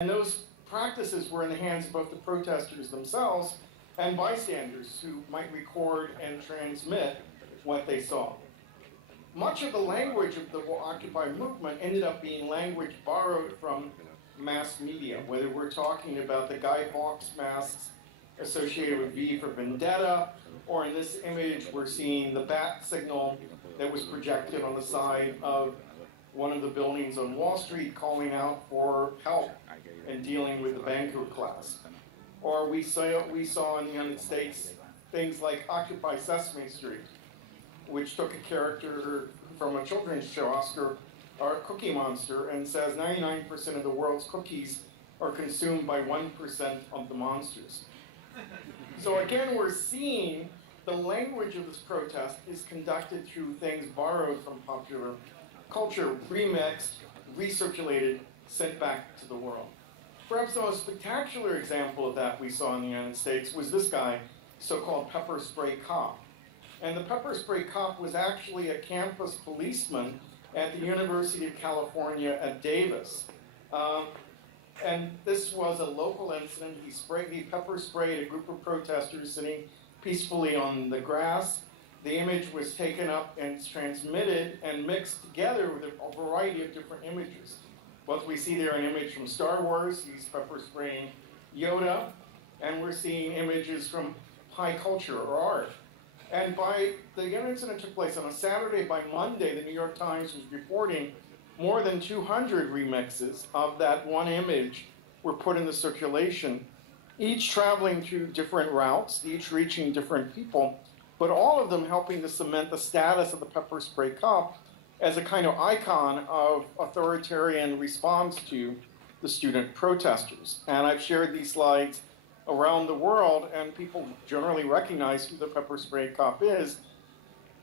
And those practices were in the hands of both the protesters themselves and bystanders who might record and transmit what they saw. Much of the language of the Occupy movement ended up being language borrowed from mass media, whether we're talking about the Guy Fawkes masks associated with V for Vendetta, or in this image we're seeing the bat signal that was projected on the side of one of the buildings on Wall Street calling out for help in dealing with the banker class. Or we saw in the United States things like Occupy Sesame Street, which took a character from a children's show, Oscar, or Cookie Monster, and says 99% of the world's cookies are consumed by 1% of the monsters. So again, we're seeing the language of this protest is conducted through things borrowed from popular culture, remixed, recirculated, sent back to the world. Perhaps the most spectacular example of that we saw in the United States was this guy, so-called pepper spray cop. And the pepper spray cop was actually a campus policeman at the University of California at Davis. And this was a local incident. He pepper sprayed a group of protesters sitting peacefully on the grass. The image was taken up and transmitted and mixed together with a variety of different images. What we see there, an image from Star Wars, he's pepper spraying Yoda, and we're seeing images from high culture or art. And the incident took place on a Saturday. By Monday, the New York Times was reporting more than 200 remixes of that one image were put into circulation, each traveling through different routes, each reaching different people, but all of them helping to cement the status of the pepper spray cop as a kind of icon of authoritarian response to the student protesters. And I've shared these slides around the world, and people generally recognize who the pepper spray cop is,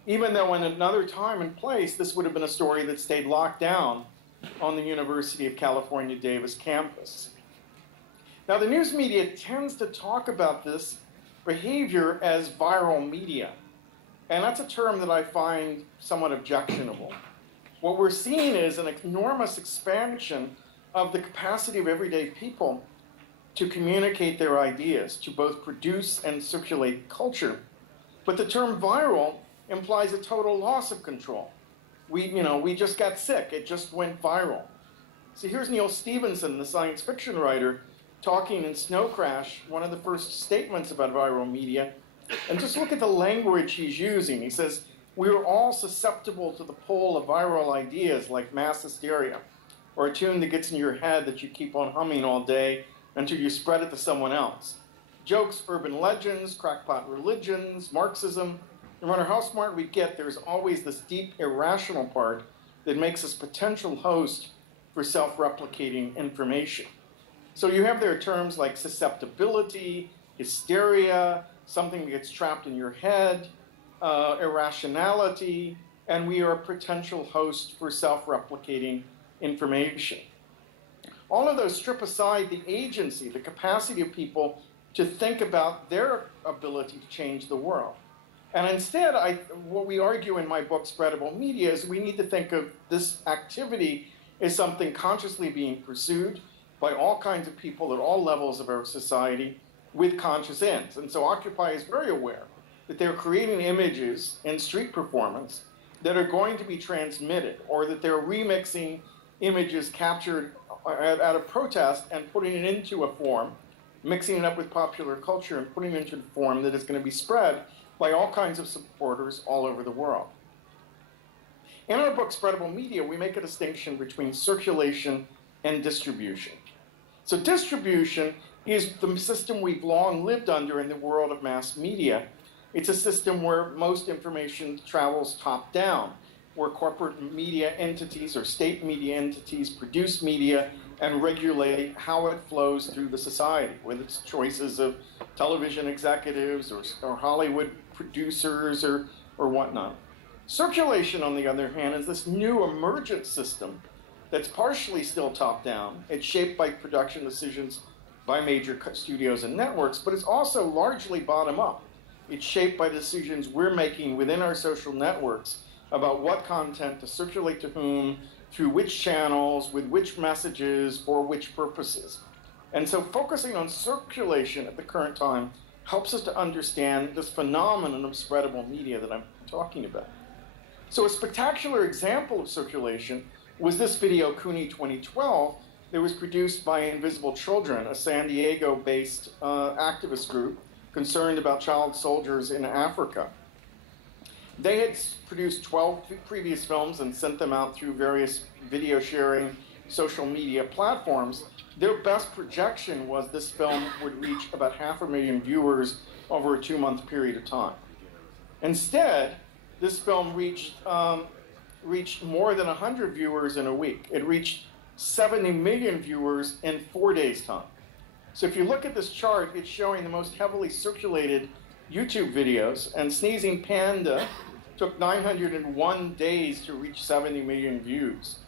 even though in another time and place, this would have been a story that stayed locked down on the University of California, Davis campus. Now, the news media tends to talk about this behavior as viral media, and that's a term that I find somewhat objectionable. What we're seeing is an enormous expansion of the capacity of everyday people to communicate their ideas, to both produce and circulate culture. But the term viral implies a total loss of control. We just got sick, it just went viral. So here's Neil Stephenson, the science fiction writer, talking in Snow Crash, one of the first statements about viral media. And just look at the language he's using. He says, "We're all susceptible to the pull of viral ideas like mass hysteria, or a tune that gets in your head that you keep on humming all day until you spread it to someone else. Jokes, urban legends, crackpot religions, Marxism. No matter how smart we get, there's always this deep irrational part that makes us potential host for self-replicating information." So you have there terms like susceptibility, hysteria, something that gets trapped in your head, irrationality, and we are a potential host for self-replicating information. All of those strip aside the agency, the capacity of people to think about their ability to change the world. And instead, what we argue in my book, Spreadable Media, is we need to think of this activity as something consciously being pursued by all kinds of people at all levels of our society with conscious ends. And so Occupy is very aware that they're creating images in street performance that are going to be transmitted, or that they're remixing images captured at a protest and putting it into a form, mixing it up with popular culture and putting it into a form that is going to be spread by all kinds of supporters all over the world. In our book, Spreadable Media, we make a distinction between circulation and distribution. So distribution is the system we've long lived under in the world of mass media. It's a system where most information travels top down, where corporate media entities or state media entities produce media and regulate how it flows through the society, whether it's choices of television executives or Hollywood producers or whatnot. Circulation, on the other hand, is this new emergent system that's partially still top-down. It's shaped by production decisions by major studios and networks, but it's also largely bottom-up. It's shaped by decisions we're making within our social networks about what content to circulate to whom, through which channels, with which messages, for which purposes. And so focusing on circulation at the current time helps us to understand this phenomenon of spreadable media that I'm talking about. So a spectacular example of circulation was this video, Cooney 2012, that was produced by Invisible Children, a San Diego-based activist group concerned about child soldiers in Africa. They had produced 12 previous films and sent them out through various video sharing social media platforms. Their best projection was this film would reach about 500,000 viewers over a 2-month period of time. Instead, this film reached more than 100 viewers in a week. It reached 70 million viewers in 4 days' time. So if you look at this chart, it's showing the most heavily circulated YouTube videos, and Sneezing Panda took 901 days to reach 70 million views.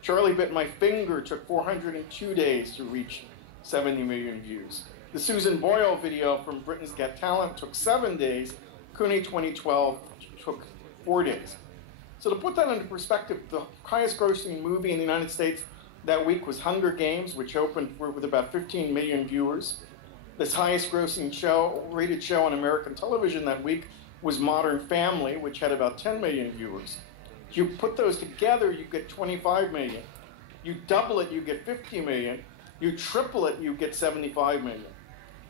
Charlie Bit My Finger took 402 days to reach 70 million views. The Susan Boyle video from Britain's Got Talent took 7 days. Cooney 2012 took 4 days. So to put that into perspective, the highest grossing movie in the United States that week was Hunger Games, which opened with about 15 million viewers. This highest grossing rated show on American television that week was Modern Family, which had about 10 million viewers. If you put those together, you get 25 million. You double it, you get 50 million. You triple it, you get 75 million.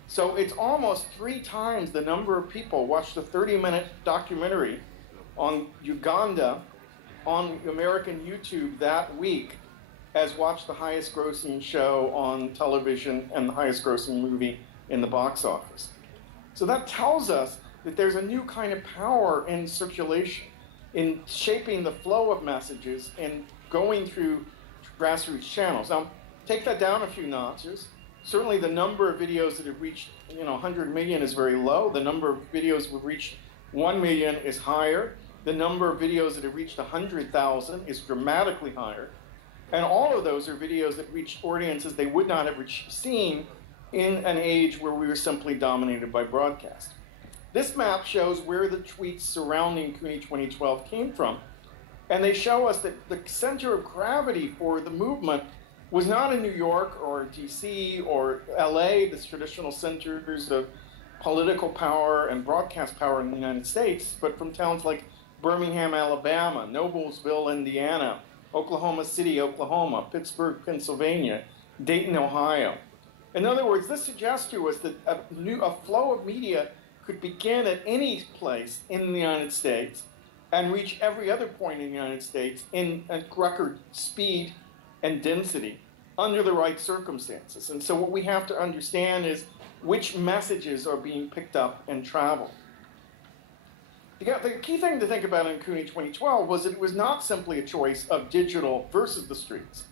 So it's almost 3 times the number of people watched a 30-minute documentary on Uganda on American YouTube that week as watched the highest grossing show on television and the highest grossing movie in the box office. So that tells us that there's a new kind of power in circulation, in shaping the flow of messages and going through grassroots channels. Now, take that down a few notches. Certainly the number of videos that have reached 100 million is very low. The number of videos that have reached 1 million is higher. The number of videos that have reached 100,000 is dramatically higher. And all of those are videos that reach audiences they would not have seen in an age where we were simply dominated by broadcast. This map shows where the tweets surrounding Cooney 2012 came from. And they show us that the center of gravity for the movement was not in New York or DC or LA, the traditional centers of political power and broadcast power in the United States, but from towns like Birmingham, Alabama, Noblesville, Indiana, Oklahoma City, Oklahoma, Pittsburgh, Pennsylvania, Dayton, Ohio. In other words, this suggests to us that a flow of media could begin at any place in the United States and reach every other point in the United States in a record speed and density under the right circumstances. And so what we have to understand is which messages are being picked up and traveled. The key thing to think about in Cooney 2012 was that it was not simply a choice of digital versus the streets.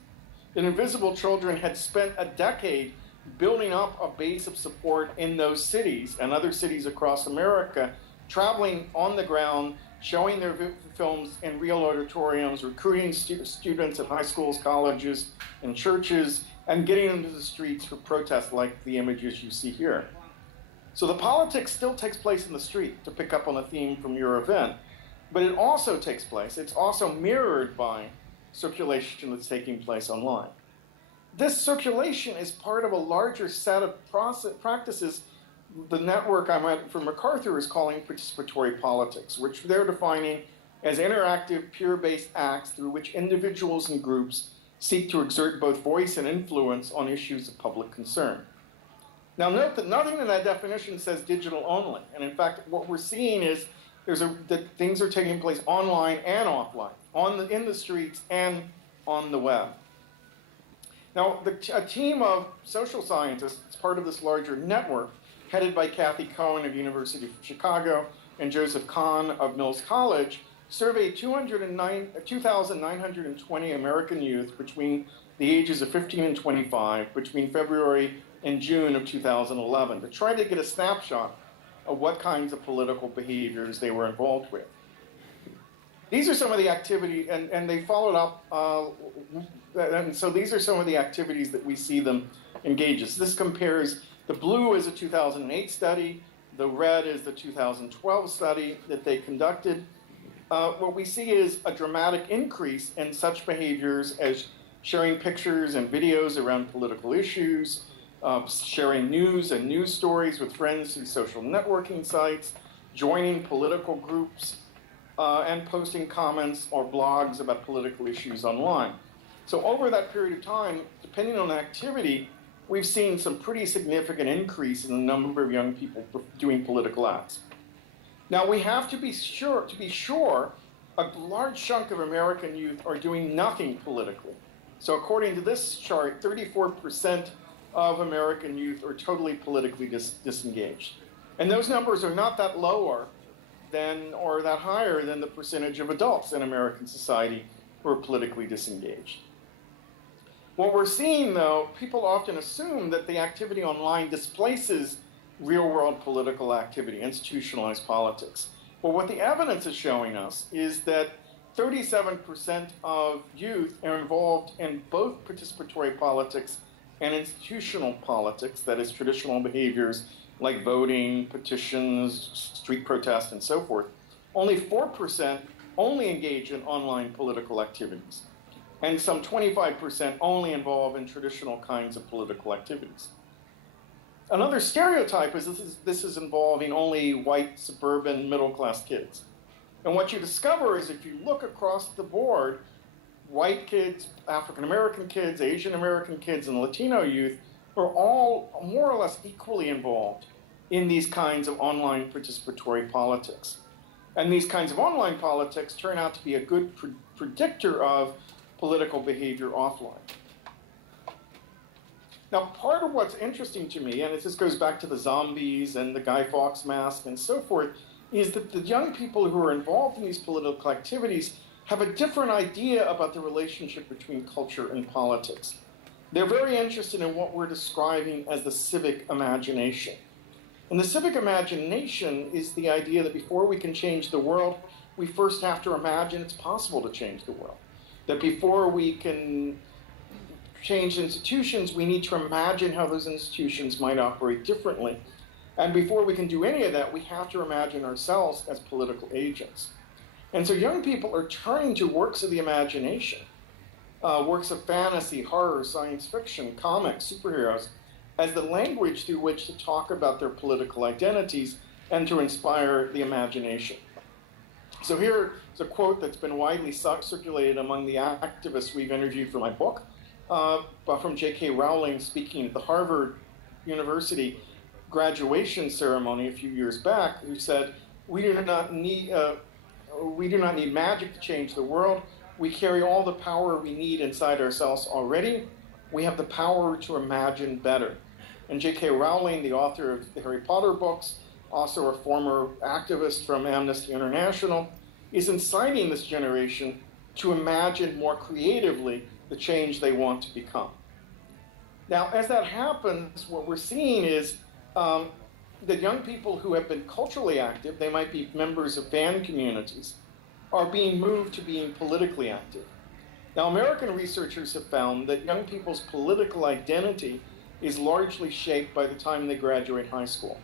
That Invisible Children had spent a decade building up a base of support in those cities and other cities across America, traveling on the ground, showing their films in real auditoriums, recruiting students at high schools, colleges, and churches, and getting them to the streets for protests like the images you see here. So the politics still takes place in the street, to pick up on a theme from your event, but it also takes place, it's also mirrored by circulation that's taking place online. This circulation is part of a larger set of practices the network I went from MacArthur is calling participatory politics, which they're defining as interactive, peer-based acts through which individuals and groups seek to exert both voice and influence on issues of public concern. Now note that nothing in that definition says digital only, and in fact what we're seeing is that things are taking place online and offline, in the streets and on the web. Now a team of social scientists, part of this larger network, headed by Kathy Cohen of University of Chicago and Joseph Kahn of Mills College, surveyed 2,920 American youth between the ages of 15 and 25 between February and June of 2011 to try to get a snapshot of what kinds of political behaviors they were involved with. These are some of the activities, and they followed up, and so these are some of the activities that we see them engage in. So this compares. The blue is a 2008 study. The red is the 2012 study that they conducted. what we see is a dramatic increase in such behaviors as sharing pictures and videos around political issues, sharing news and news stories with friends through social networking sites, joining political groups, and posting comments or blogs about political issues online. So over that period of time, depending on the activity, we've seen some pretty significant increase in the number of young people doing political acts. Now we have to be sure, a large chunk of American youth are doing nothing politically. So according to this chart, 34% of American youth are totally politically disengaged. And those numbers are not that lower than, or that higher than the percentage of adults in American society who are politically disengaged. What we're seeing, though, people often assume that the activity online displaces real-world political activity, institutionalized politics. But what the evidence is showing us is that 37% of youth are involved in both participatory politics and institutional politics, that is, traditional behaviors like voting, petitions, street protests, and so forth. Only 4% only engage in online political activities, and some 25% only involved in traditional kinds of political activities. Another stereotype is this is involving only white, suburban, middle-class kids. And what you discover is if you look across the board, white kids, African-American kids, Asian-American kids, and Latino youth are all more or less equally involved in these kinds of online participatory politics. And these kinds of online politics turn out to be a good predictor of political behavior offline. Now, part of what's interesting to me, and this goes back to the zombies and the Guy Fawkes mask and so forth, is that the young people who are involved in these political activities have a different idea about the relationship between culture and politics. They're very interested in what we're describing as the civic imagination. And the civic imagination is the idea that before we can change the world, we first have to imagine it's possible to change the world. That before we can change institutions, we need to imagine how those institutions might operate differently. And before we can do any of that, we have to imagine ourselves as political agents. And so young people are turning to works of the imagination, works of fantasy, horror, science fiction, comics, superheroes, as the language through which to talk about their political identities and to inspire the imagination. So here is a quote that's been widely circulated among the activists we've interviewed for my book, from J.K. Rowling speaking at the Harvard University graduation ceremony a few years back, who said, we do not need magic to change the world. We carry all the power we need inside ourselves already. We have the power to imagine better. And J.K. Rowling, the author of the Harry Potter books, also a former activist from Amnesty International, is inciting this generation to imagine more creatively the change they want to become. Now, as that happens, what we're seeing is that young people who have been culturally active, they might be members of fan communities, are being moved to being politically active. Now, American researchers have found that young people's political identity is largely shaped by the time they graduate high school.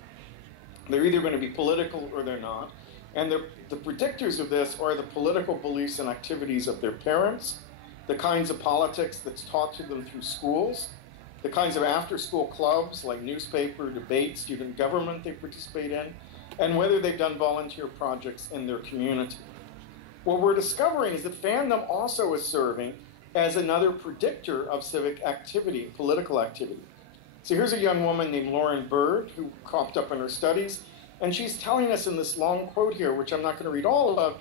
They're either going to be political or they're not. And the predictors of this are the political beliefs and activities of their parents, the kinds of politics that's taught to them through schools, the kinds of after-school clubs like newspaper, debate, student government they participate in, and whether they've done volunteer projects in their community. What we're discovering is that fandom also is serving as another predictor of civic activity, political activity. So here's a young woman named Lauren Bird who cropped up in her studies, and she's telling us in this long quote here, which I'm not going to read all of,